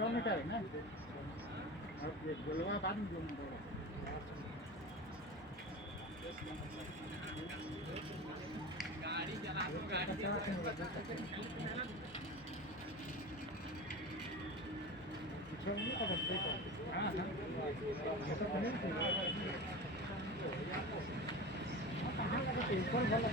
ऑटोमीटर है ना, अब ये गोलवा बाद में जो गाड़ी चला तो गाड़ी हाँ हाँ कहाँ लगा ऊपर वाला